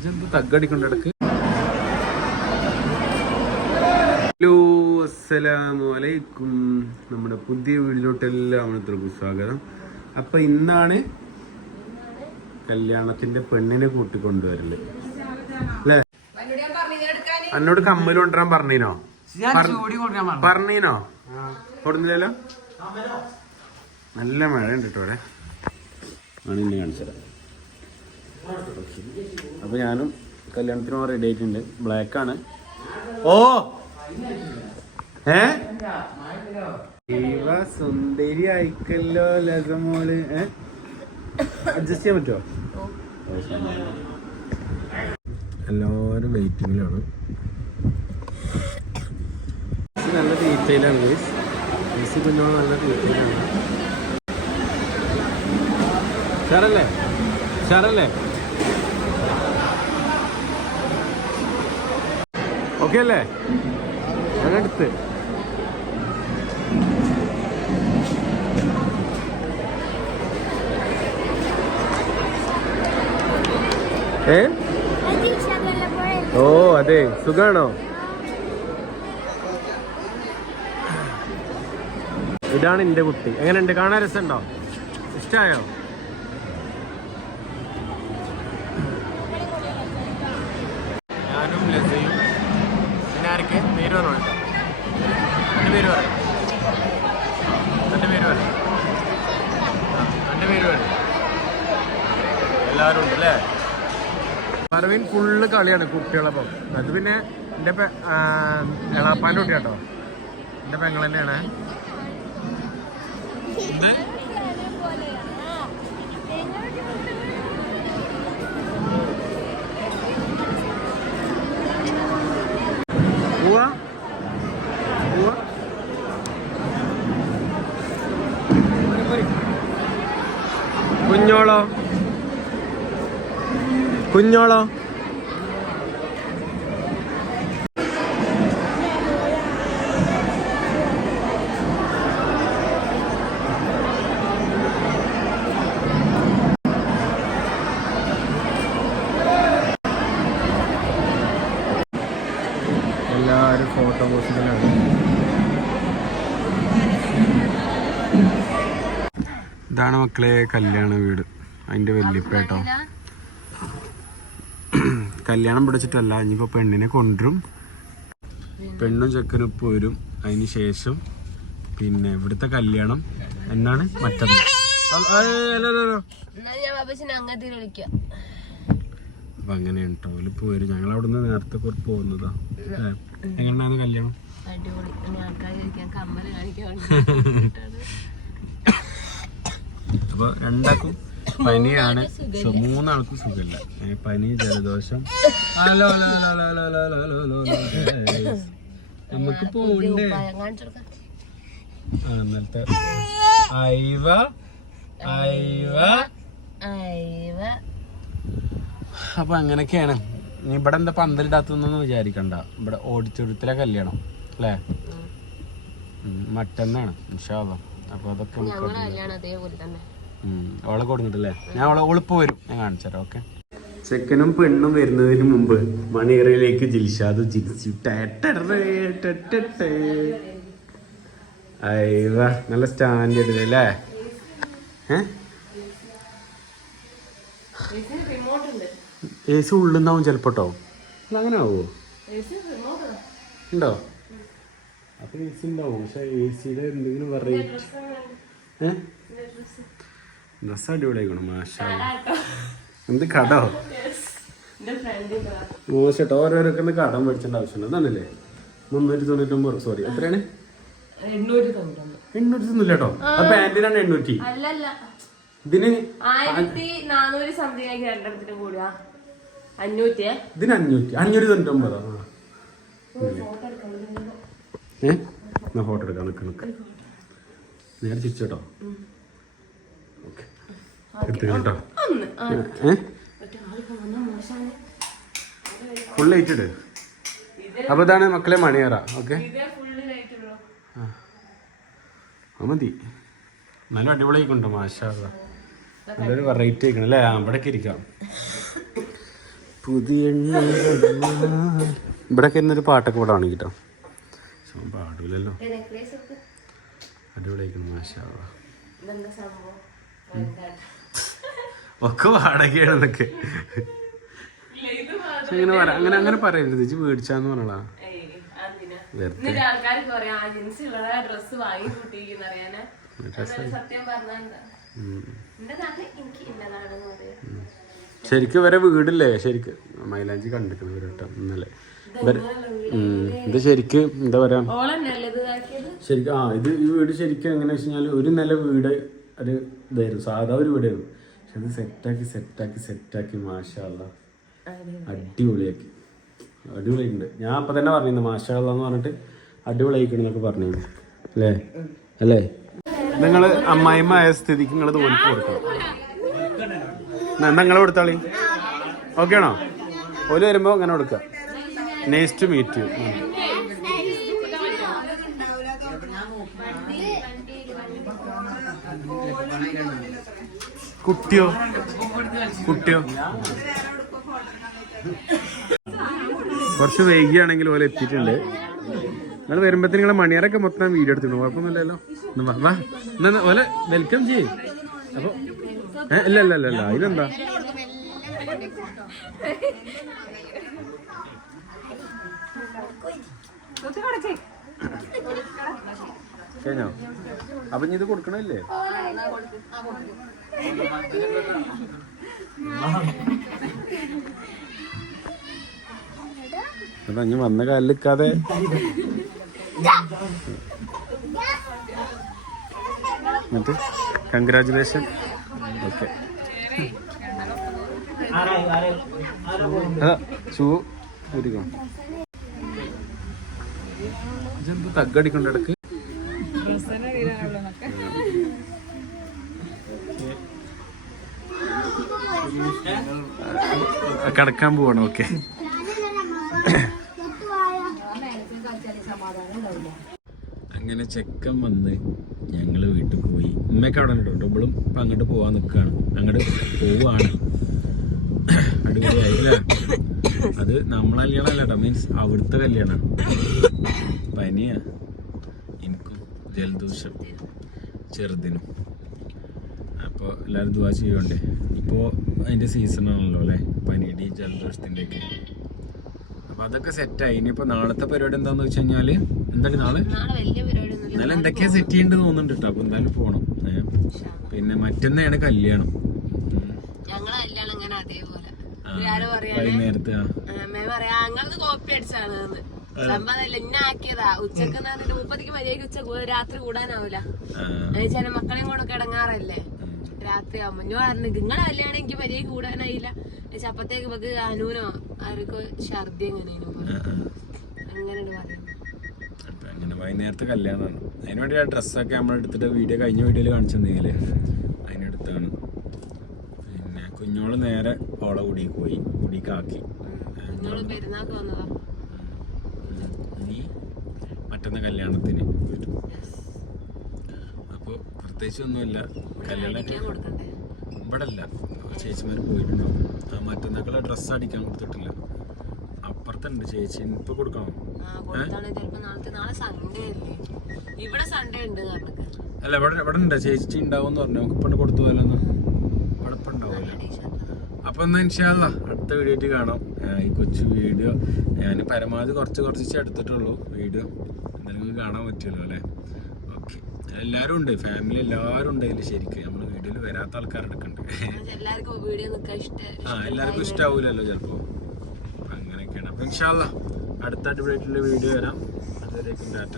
ഇതെന്ത് തగ్గടിക്കൊണ്ട് ഇടയ്ക്ക്? ഹലോ അസ്സലാമു അലൈക്കും. നമ്മുടെ പുതിയ വീടിലോട്ട് എല്ലാവർക്കും സ്വാഗതം. അപ്പൊ ഇന്നാണ് കല്യാണത്തിന്റെ പെണ്ണിനെ കൂട്ടിക്കൊണ്ടുവരൽ. അല്ലേ? എന്നോട് കമ്മൽ കൊണ്ടുവരാൻ പറഞ്ഞിനോ? പറഞ്ഞിനോ? കൊടുന്നില്ലല്ലോ? നല്ല മഴ ഉണ്ട് കേട്ടോ ഇവിടെ. ആണ് കാണിച്ചത്. അപ്പോൾ ഞാനും കല്യാണത്തിന് പോകാൻ റെഡി ആയിട്ടുണ്ട്. ആണ്. ഓ! ഏ? സുന്ദരി ആയിക്കല്ലോ ലസമോൾ അഡ്ജസ്റ്റ് ചെയ്യാൻ പറ്റുമോ എല്ലാവരും വെയിറ്റിങ്ങിലാണ് നല്ല ഡീറ്റെയിലാണ് ഗൈസ് ഗൈസ് പിന്നെ നല്ല ഡീറ്റെയിലാണ് ശരല്ലേ ശരല്ലേ ഓക്കെ അല്ലേ? ഞാനടുത്ത് ഏ? ഓ അതെ. സുഖാണോ? ഇതാണ് എന്റെ കുട്ടി. എങ്ങനെയുണ്ട്? കാണാൻ രസമുണ്ടോ? ഇഷ്ടായോ ഞാനും ലസയും ആരൊക്കെ പേര് പറഞ്ഞു എന്റെ പേര് പറയാം എന്റെ പേര് പറയാം എന്റെ പേര് പറയാം എല്ലാവരും ഉണ്ട് അല്ലേ? പറവിൻ ഫുള്ള് കളിയാണ് കുട്ടികളപ്പം അത് പിന്നെ എന്റെ എളാപ്പാന്റെ കുട്ടിയാട്ടോ. എന്റെ പെങ്ങൾ തന്നെയാണ് എന്ത് കുഞ്ഞോളോ? എല്ലാവരും ഫോട്ടോ പോസ്റ്റിലാണ് ഇതാണ് മക്കളെ കല്യാണ വീട്. അതിന്റെ വല്യപ്പേട്ടോ കല്യാണം പിടിച്ചിട്ടല്ല ഇനിയിപ്പോൾ പെണ്ണിനെ കൊണ്ടുവരും. പെണ്ണും ചെക്കനും പോരും വരും. അതിന് ശേഷം പിന്നെ ഇവിടുത്തെ കല്യാണം എന്നാണ് മറ്റന്ന് അപ്പൊ അങ്ങനെയാണ് കേട്ടോ ഇപ്പൊ വരും. ഞങ്ങൾ അവിടുന്ന് നേരത്തെ കുറച്ച് പോകുന്നതാ എങ്ങനെയാണ് കല്യാണം? അപ്പൊ രണ്ടാക്കും പനിയാണ് മൂന്നാൾക്കും സുഖമില്ല പനി ജലദോഷം നമുക്ക് പോണ്ടേ ആ എന്നിട്ട് ഐവ ഐവ അപ്പൊ അങ്ങനെയൊക്കെയാണ് ഇനി ഇവിടെ എന്താ പന്തലിടാത്തൊന്നും വിചാരിക്കണ്ട ഇവിടെ ഓടിച്ചൊടുത്തിലെ കല്യാണം അല്ലേ മറ്റന്നാണ് ഇൻഷാല്ല അപ്പൊ അതൊക്കെ നമുക്ക് അവളെ കൊടുത്തിട്ടല്ലേ ഞാൻ അവളെ ഒളിപ്പ് വരും. ഞാൻ കാണിച്ചുതരാം ഓക്കെ? ചെക്കനും പെണ്ണും വരുന്നതിന് മുമ്പ് മണിയറയിലേക്ക് ജിൽഷാദ് ജിൽസി അയ്യവ നല്ല സ്റ്റാൻഡേർഡ് അല്ലേ? എ സി ഉള്ളുന്നാവും ചിലപ്പോട്ടോ അങ്ങനെ ആവോ? ഉണ്ടോ? അപ്പൊ എ സി ഉണ്ടാവും. പക്ഷെ എ സിയുടെ എന്തെങ്കിലും വെറൈറ്റി ഏഹ് ഡ്രസ് അടിപൊളിയായിക്കണം മാഷാ എന്ത് കടോ? മോശട്ടോ ഓരോരോക്കെ കടം മേടിച്ചേണ്ട ആവശ്യമുണ്ട്. അതാണല്ലേ? മുന്നൂറ്റി തൊണ്ണൂറ്റൊമ്പത് സോറി എത്രയാണ്? എണ്ണൂറ്റി തൊണ്ണൂറ്റി കേട്ടോ ആ. പാന്റിനാണ് എണ്ണൂറ്റി. ഇതിന് ആയിരത്തി നാനൂറ് സംതിങ് ആക്കി രണ്ടെണ്ണത്തിന് കൂടിയാ. അഞ്ഞൂറ്റിയെ ഇതിന് അഞ്ഞൂറ്റി. അഞ്ഞൂറ്റി തൊണ്ണൂറ്റൊമ്പതോ? ആ. ഏ? എന്നാ ഫോട്ടോ എടുക്കാം നിൽക്കണം നിൽക്ക് നേരെ ചിരിച്ചോട്ടോ എടുത്ത് കേട്ടോ. ഫുൾ ലൈറ്റ് ഇട്. അപ്പോൾ ഇതാണ് മക്കളെ മണിയറ ഓക്കെ? ആ. മതി. നല്ല അടിപൊളിയൊക്കെയുണ്ട് മാഷാ നല്ലൊരു വെറൈറ്റി ആയിക്കണം അല്ലേ? ഇവിടേക്ക് ഇരിക്കാം. പുതിയ ഇവിടേക്ക് ഇരുന്നൊരു പാട്ടൊക്കെ ഇവിടെ ആണ് കേട്ടോ പാടില്ലല്ലോ അടിപൊളിയായിക്കണം മാഷാ സംഭവം? ഒക്കെ വാടകയാണ് പക്ഷെ ഇങ്ങനെ പറ അങ്ങനെ അങ്ങനെ പറയരുത്. ഇജ്ജ് മേടിച്ചാന്ന് പറഞ്ഞാ ശരിക്ക് വരെ എന്നിട്ട് ആൾക്കാർക്ക് പറയാം ഏജൻസി ജീൻസ് ഉള്ളതാ ഡ്രസ് വാങ്ങി കൂട്ടിയിരിക്കുന്ന അറിയാനാ. സത്യം പറഞ്ഞാ എന്താ? എന്റെ നാട്ടിൽ എനിക്ക് ഇന്നതാണെന്ന് പറയാം. ശരിക്കും ഇവരെ വീടില്ലേ? ശരിക്ക് മൈലാഞ്ചി കണ്ടിരിക്കണം ഇവരട്ടോ ഇന്നലെ. ഇത് ശരിക്ക് എന്താ പറയാ? ശരിക്കും ആ ഇത് ഈ വീട് ശരിക്കും എങ്ങനെ വെച്ച് കഴിഞ്ഞാൽ ഒരു നില വീട് ഒരു ഇതായിരുന്നു. സാധാ ഒരു വീടായിരുന്നു. പക്ഷെ അത് സെറ്റാക്കി സെറ്റാക്കി സെറ്റാക്കി മാഷാള്ള അടിപൊളിയാക്കി. അടിപൊളിയായിട്ടുണ്ട്. ഞാൻ അപ്പം തന്നെ പറഞ്ഞിരുന്നു മാഷാള്ള എന്ന് പറഞ്ഞിട്ട് അടിപൊളിയായിക്കണെന്നൊക്കെ പറഞ്ഞിരുന്നു. അല്ലേ? അല്ലേ? നിങ്ങൾ അമ്മായിമ്മ ആയ സ്ഥിതിക്ക് നിങ്ങൾ തോൽക്ക് കൊടുക്കണം. നിങ്ങൾ കൊടുത്താളി? ഓക്കെ ആണോ? ഒരു വരുമ്പോൾ അങ്ങനെ കൊടുക്കുക നെക്സ്റ്റ് മീറ്റ് യു കുട്ടിയോ? കുട്ടിയോ? കുറച്ച് വൈകിയാണെങ്കിൽ ഓലെ എത്തിയിട്ടുണ്ട്. നിങ്ങൾ വരുമ്പോഴത്തേക്ക് നിങ്ങളെ മണിയറൊക്കെ മൊത്തം വീഡിയോ എടുത്തിട്ടു കുഴപ്പമൊന്നുമില്ലല്ലോ. വാ, ഓലെ വെൽക്കം ചെയ്യേ. അപ്പൊ ഇല്ല ഇല്ല ഇല്ല ഇല്ല. അതിനെന്താ? കഴിഞ്ഞോ? അപ്പൊ ഇത് കൊടുക്കണല്ലേ? അപ്പൊ ഇനി വന്ന കാലിൽ നിൽക്കാതെ എന്നിട്ട് കൺഗ്രാചുലേഷൻ. ഓക്കെ. ഷൂ ഊരിക്കോ. ഇതെന്ത് തഗ്ഗടിക്കണ്ട ഇടയ്ക്ക്? കിടക്കാൻ പോവാണ് ഓക്കെ. അങ്ങനെ ചെക്കൻ വന്ന് ഞങ്ങൾ വീട്ടിൽ പോയി. ഉമ്മയൊക്കെ അവിടെ ഉണ്ട് ഇവളും ഇപ്പം അങ്ങോട്ട് പോവാൻ നിൽക്കുകയാണ് അങ്ങോട്ട് പോവാണ്. അടിപൊളിയായില്ലേ അത് നമ്മളെ കല്യാണമല്ല കേട്ടോ. മീൻസ് അവിടുത്തെ കല്യാണമാണ്. പനിയാ എനിക്കും ജലദോഷം. ചെറുതിനും. അപ്പോൾ എല്ലാവരും ദുവാ ചെയ്യണ്ടേ ഇപ്പോൾ അതിന്റെ സീസണാണല്ലോ അല്ലേ? പനിയുടെ ജലദോഷത്തിന്റെ ഒക്കെ അപ്പോൾ അതൊക്കെ സെറ്റായി. ഇനിയിപ്പോൾ നാളത്തെ പരിപാടി എന്താണെന്ന് വെച്ച് കഴിഞ്ഞാൽ എന്താണ് നാളെ? എന്നാലും എന്തൊക്കെയാണ് സെറ്റ് ചെയ്യേണ്ടത് തോന്നുന്നുണ്ട് കേട്ടോ. അപ്പോൾ എന്തായാലും പോകണം. പിന്നെ മറ്റന്നാണ് കല്യാണം. വൈകുന്നേരത്തെ കോപ്പി അടിച്ചാണ് ഉച്ചയ്ക്ക് മര്യാദയ്ക്ക് ഉച്ച രാത്രി കൂടാനാവൂല. മക്കളെയും കൂടെ കിടങ്ങാറല്ലേ. രാത്രി ഞാൻ പറഞ്ഞു നിങ്ങളെ കല്യാണം എനിക്ക് മര്യാദയ്ക്ക് കൂടാനായില്ല. അപ്പത്തേക്ക് ഇവക്ക് അനൂനോ ആർക്കോ ഛർദി. അങ്ങനെ പറയും അപ്പൊ അങ്ങനെ വൈകുന്നേരത്തെ കല്യാണമാണ്. അതിന് വേണ്ടി ആ ഡ്രസ്സൊക്കെ നമ്മൾ എടുത്തിട്ട് വീഡിയോ കഴിഞ്ഞ വീഡിയോയിൽ കാണിച്ചെന്നെങ്കിലേ അതിനെടുത്താണ്. പിന്നെ കുഞ്ഞോൾ നേരെ ഓള കൂടി പോയി കുടിക്കാക്കി. നീ മറ്റന്ന കല്യാണത്തിന് വരും. അപ്പോൾ പ്രത്യേകിച്ച് ഒന്നുമില്ല കല്യാണം ഇവിടെ അല്ല ചേച്ചിമാർ പോയിട്ടുണ്ടാവും. മറ്റന്നാക്കളെ ഡ്രസ്സ് അടിക്കാൻ കൊടുത്തിട്ടില്ല. അപ്പുറത്തുണ്ട് ചേച്ചി. ഇപ്പൊ കൊടുക്കണം? അല്ലേ? ഇവിടെ ഇവിടെ ഉണ്ട്. ചേച്ചി ഉണ്ടാവും പറഞ്ഞു. നമുക്ക് ഇപ്പൊ കൊടുത്തു പോലൊന്ന് ഇവിടെ ഉണ്ടാവില്ല അപ്പൊ എന്നാ ഇൻഷാല്ല അടുത്ത വീഡിയോ ആയിട്ട് കാണാം ഈ കൊച്ചു വീഡിയോ. ഞാൻ പരമാവധി കുറച്ച് കുറച്ച് എടുത്തിട്ടുള്ളൂ വീഡിയോ. എന്തായാലും കാണാൻ പറ്റുമല്ലോ അല്ലേ? എല്ലാവരും ഉണ്ട് ഫാമിലി എല്ലാവരും ഉണ്ട് അതിൽ ശരിക്കും. നമ്മൾ വീഡിയോയിൽ വരാത്ത നിൽക്കാൻ ഇഷ്ടം ആ എല്ലാവർക്കും ഇഷ്ടാവൂലല്ലോ ചിലപ്പോ. അങ്ങനെയൊക്കെയാണ്. അപ്പൊ ഇൻഷാല്ല അടുത്ത അടിപൊളിയായിട്ടുള്ള വീഡിയോ വരാം. അതുവരേക്കും ഡാറ്റ